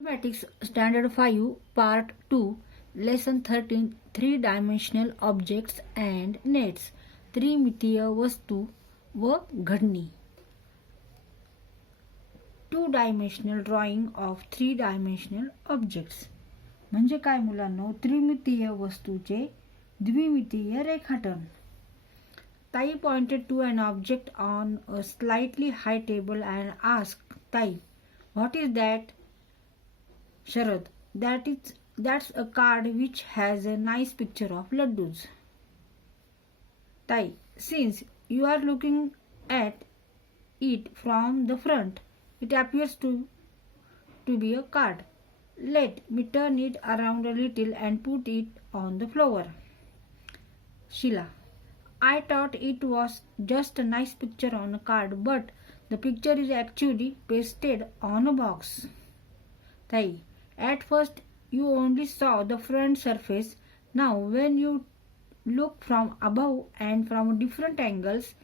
Mathematics Standard 5 Part 2 Lesson 13 Three-dimensional objects and nets त्रिमितीय वस्तू व घडणी. Two-dimensional drawing of three-dimensional objects म्हणजे काय मुलांनो? त्रिमितीय वस्तूचे द्विमितीय रेखाटन. ताई pointed to an object on a slightly high table and asked, ताई, what is that? Sharad, that's a card which has a nice picture of laddus. Tai, since you are looking at it from the front, it appears to be a card. Let me turn it around a little and put it on the floor. Sheila, I thought it was just a nice picture on a card, but the picture is actually pasted on a box. Tai, at first you only saw the front surface. Now when you look from above and from different angles,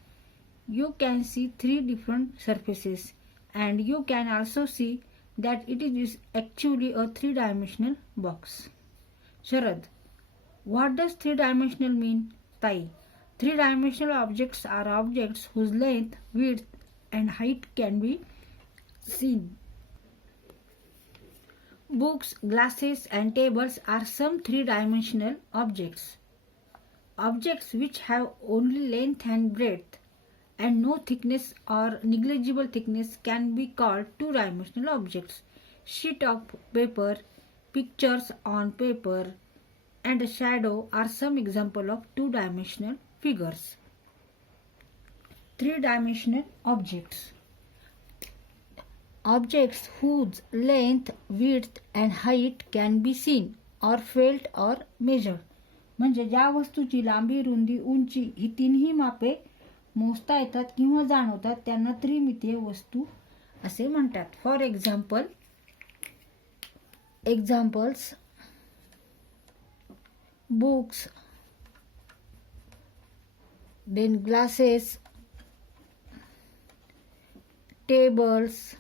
you can see three different surfaces, and you can also see that it is actually a three-dimensional box. Sharad, what does three-dimensional mean? Tai, three-dimensional objects are objects whose length, width and height can be seen. Books, glasses and tables are some three-dimensional objects. Objects which have only length and breadth and no thickness or negligible thickness can be called two-dimensional objects. Sheet of paper, pictures on paper and a shadow are some examples of two-dimensional figures. Three-dimensional objects. Objects whose length, width and height can be seen or felt or measured. म्हणजे ज्या वस्तूची लांबी, रुंदी, उंची ही तीनही मापे मोजता येतात किंवा जाणवतात त्यांना त्रिमितीय वस्तू असे म्हणतात. For examples books, then glasses, tables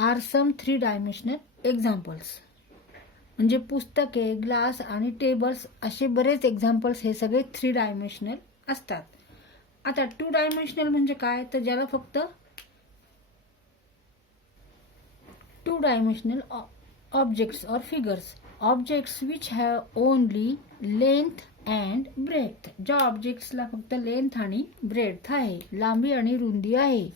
are some three dimensional examples. म्हणजे पुस्तके, ग्लास आणि टेबल्स असे बरेच एक्झाम्पल्स हे सगळे थ्री-डायमेन्शनल असतात. आता टू-डायमेन्शनल म्हणजे काय? तर ज्याला फक्त टू-डायमेन्शनल ऑब्जेक्ट्स और figures. Objects which have only length and breadth. ज्या ऑब्जेक्ट्सला फक्त लेंथ आणि ब्रेथ आहे, लांबी आणि रुंदी आहे.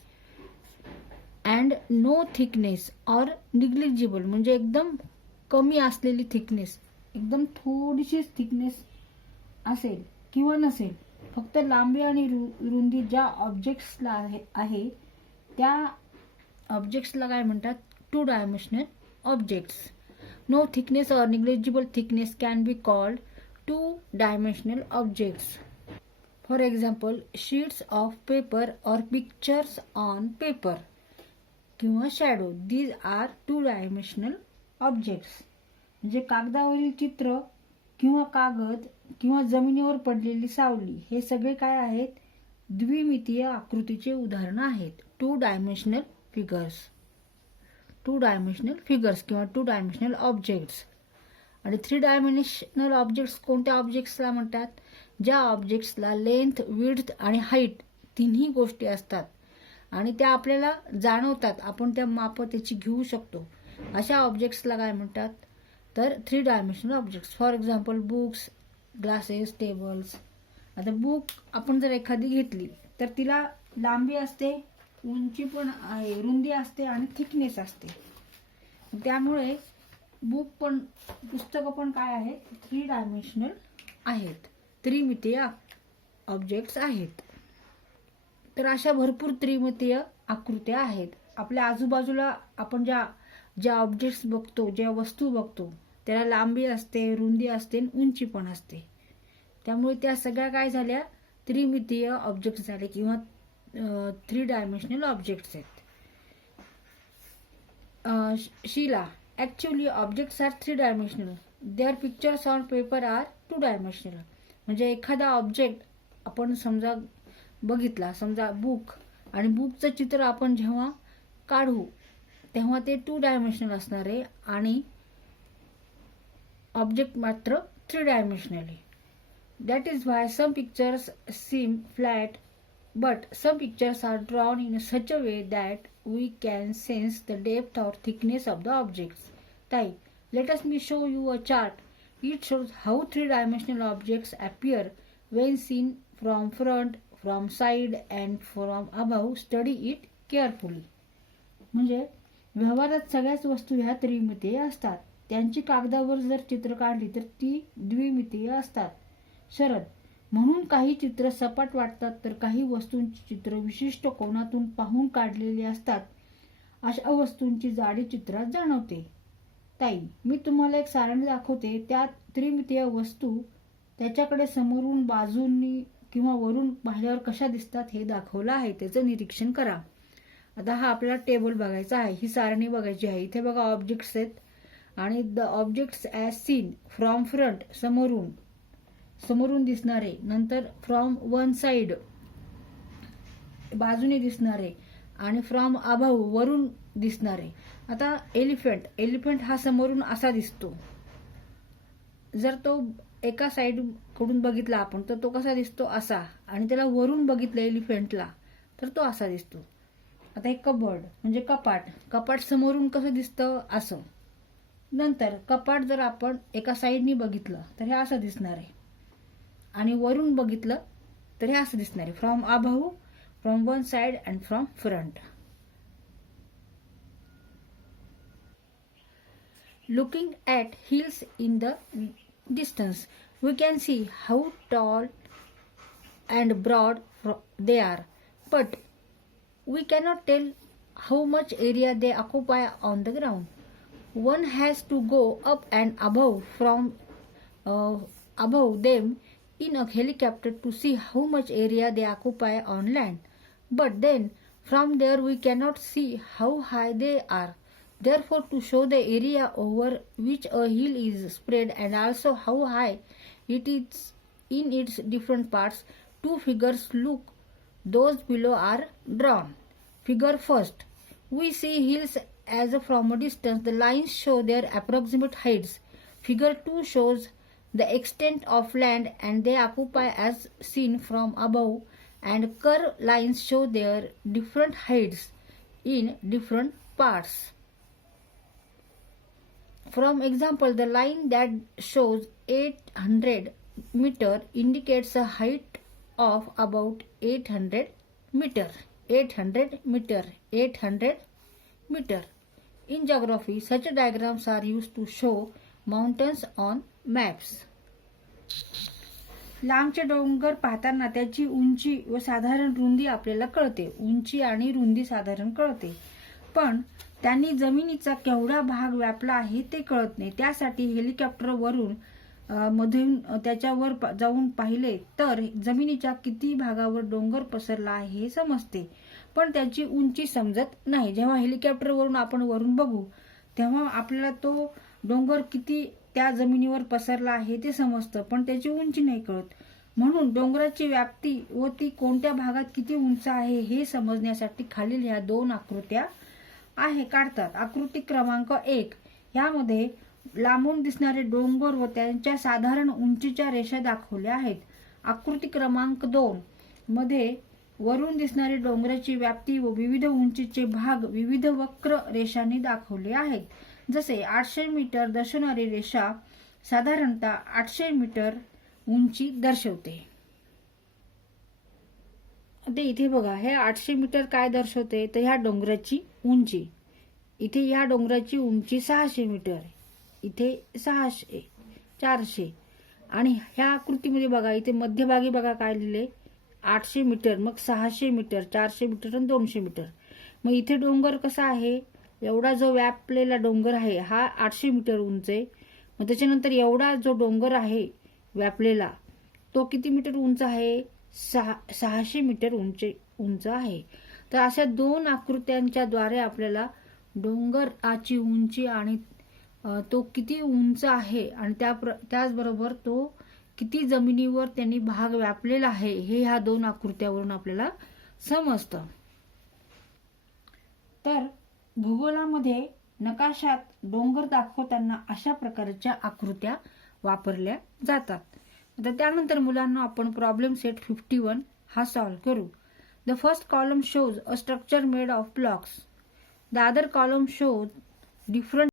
And no thickness or negligible म्हणजे एकदम कमी असलेली थिकनेस, एकदम थोडीशीच थिकनेस असेल किंवा नसेल. फक्त लांबी आणि रुंदी ज्या ऑब्जेक्ट्सला आहे त्या ऑब्जेक्ट्सला काय म्हणतात? Two dimensional objects. No thickness or negligible thickness can be called two dimensional objects. For example sheets of paper or pictures on paper किंवा shadow. These are two dimensional objects. म्हणजे कागदावरील चित्र किंवा कागद किंवा जमिनीवर पडलेली सावली हे सगळे काय आहेत? द्विमितीय आकृतीचे उदाहरण आहेत. टू डायमेन्शनल फिगर्स किंवा टू डायमेन्शनल ऑब्जेक्ट्स. आणि थ्री डायमेन्शनल ऑब्जेक्ट्स कोणत्या ऑब्जेक्ट्सला म्हणतात? ज्या ऑब्जेक्ट्सला लेंथ, विड्थ आणि हाईट तिन्ही गोष्टी असतात आणि त्या आपल्याला जाणवतात, आपण त्या माप त्याची घेऊ शकतो. अशा ऑब्जेक्ट्सला काय म्हणतात? तर three dimensional objects. For example books, glasses, tables. आता बुक आपण जर एखादी घेतली तर तिला लांबी असते, उंची पण आहे, रुंदी असते आणि थिकनेस असते. त्यामुळे पुस्तकं पण काय आहेत? थ्री डायमेन्शनल आहेत, त्रिमितीय ऑब्जेक्ट्स आहेत. तर अशा भरपूर त्रिमितीय आकृत्या आहेत. आपल्या आजूबाजूला आपण ज्या ऑब्जेक्ट्स बघतो, ज्या वस्तू बघतो त्याला लांबी असते, रुंदी असते, उंची पण असते. त्यामुळे त्या सगळ्या काय झाल्या? त्रिमितीय ऑब्जेक्ट्स झाले किंवा थ्री डायमेन्शनल ऑब्जेक्ट्स आहेत. Sheela, actually objects are three dimensional. Their pictures on paper are two dimensional. म्हणजे एखादा ऑब्जेक्ट आपण समजा बघितला, समजा बुक, आणि बुकचं चित्र आपण जेव्हा काढू तेव्हा ते 2 डायमेन्शनल असणार आहे आणि ऑब्जेक्ट मात्र 3 डायमेन्शनल आहे. That is why some pictures seem flat, but some pictures are drawn in such a way that we can sense the depth or thickness of the objects. Type. Let me show you a chart. It shows how 3-dimensional objects appear when seen from front, from side and from above. Study it carefully. म्हणजे व्यवहारात सगळ्याच वस्तू ह्या त्रिमितीय असतात. त्यांची कागदावर जर चित्र काढली तर ती द्विमितीय असतात. शरद. म्हणून काही चित्र सपाट वाटतात तर काही वस्तूंची चित्र विशिष्ट कोनातून पाहून काढलेली असतात. अशा वस्तूंची जाडी चित्रात जाणवते. ताई, मी तुम्हाला एक सारणी दाखवते. त्यात त्रिमितीय वस्तू त्याच्याकडे समोरून, बाजूंनी किंवा वरून पाहिल्यावर कशा दिसतात हे दाखवलं आहे. त्याचं निरीक्षण करा. आता हा आपल्याला टेबल बघायचा आहे, ही सारणी बघायची आहे. इथे बघा ऑब्जेक्ट्स आहेत आणि the objects as seen from front, समोरून दिसणारे, नंतर फ्रॉम वन साइड बाजूने दिसणारे आणि फ्रॉम अबाव वरून दिसणारे. आता एलिफंट हा समोरून असा दिसतो. जर तो एका साइड कडून बघितला आपण तर तो कसा दिसतो, असा, आणि त्याला वरून बघितलं एलिफंटला तर तो असा दिसतो. आता एक कबर्ड म्हणजे कपाट समोरून कसं दिसतं, असं. नंतर कपाट जर आपण एका साइडनी बघितलं तर हे असं दिसणार आहे आणि वरून बघितलं तर हे असं दिसणार आहे. From above, from one side and from front. Looking at hills in the distance, we can see how tall and broad they are, but we cannot tell how much area they occupy on the ground. One has to go up and above them in a helicopter to see how much area they occupy on land. But then from there we cannot see how high they are. Therefore, to show the area over which a hill is spread and also how high it is in its different parts, two figures look those below are drawn. Figure first. We see hills as from a distance. The lines show their approximate heights. Figure 2 shows the extent of land and they occupy as seen from above, and curved lines show their different heights in different parts. From example, the line that shows 800 meter indicates a height of about 800 meter. 800 meter. 800 meter. In geography, such diagrams are used to show mountains on maps. लांबचे डोंगर पाहताना त्याची उंची व साधारण रुंदी आपल्याला कळते. उंची आणि रुंदी साधारण कळते, पण त्यांनी जमिनीचा केवढा भाग व्यापला आहे ते कळत नाही. त्यासाठी हेलिकॉप्टरवरून मधून त्याच्यावर जाऊन पाहिले तर जमिनीच्या किती भागावर डोंगर पसरला आहे हे समजते, पण त्याची उंची समजत नाही. जेव्हा हेलिकॉप्टरवरून आपण वरून बघू तेव्हा आपल्याला तो डोंगर किती त्या जमिनीवर पसरला आहे ते समजतं, पण त्याची उंची नाही कळत. म्हणून डोंगराची व्याप्ती व ती कोणत्या भागात किती उंच आहे हे समजण्यासाठी खालील ह्या 2 आकृत्या काढतात. आकृती क्रमांक 1 यामध्ये लांबून दिसणारे डोंगर व त्यांच्या साधारण उंचीच्या रेषा दाखवल्या आहेत. आकृती क्रमांक 2 मध्ये वरून दिसणारी डोंगराची व्याप्ती व विविध उंचीचे भाग विविध वक्र रेषांनी दाखवले आहेत. जसे 800 मीटर दर्शवणारी रेषा साधारणतः 800 मीटर उंची दर्शवते. आता इथे बघा, हे 800 मीटर काय दर्शवते तर ह्या डोंगराची उंची. इथे ह्या डोंगराची उंची 600 मीटर, इथे 600, 400. आणि ह्या आकृतीमध्ये बघा, इथे मध्यभागी बघा काय लिहिले, 800 मीटर, मग 600 मीटर, 400 मीटर आणि 200 मीटर. मग इथे डोंगर कसा आहे, एवढा जो व्यापलेला डोंगर आहे हा 800 मीटर उंच आहे. मग त्याच्यानंतर एवढा जो डोंगर आहे व्यापलेला तो किती मीटर उंच आहे, 600 मीटर उंच आहे. तर अशा 2 आकृत्यांच्या द्वारे आपल्याला डोंगराची उंची आणि तो किती उंच आहे आणि त्याचबरोबर तो किती जमिनीवर त्यांनी भाग व्यापलेला आहे हे ह्या 2 आकृत्यावरून आपल्याला समजतं. तर भूगोलामध्ये नकाशात डोंगर दाखवताना अशा प्रकारच्या आकृत्या वापरल्या जातात. आता त्यानंतर मुलांना आपण प्रॉब्लेम सेट 51 हा सॉल्व्ह करू. The first column shows a structure made of blocks. The other column shows different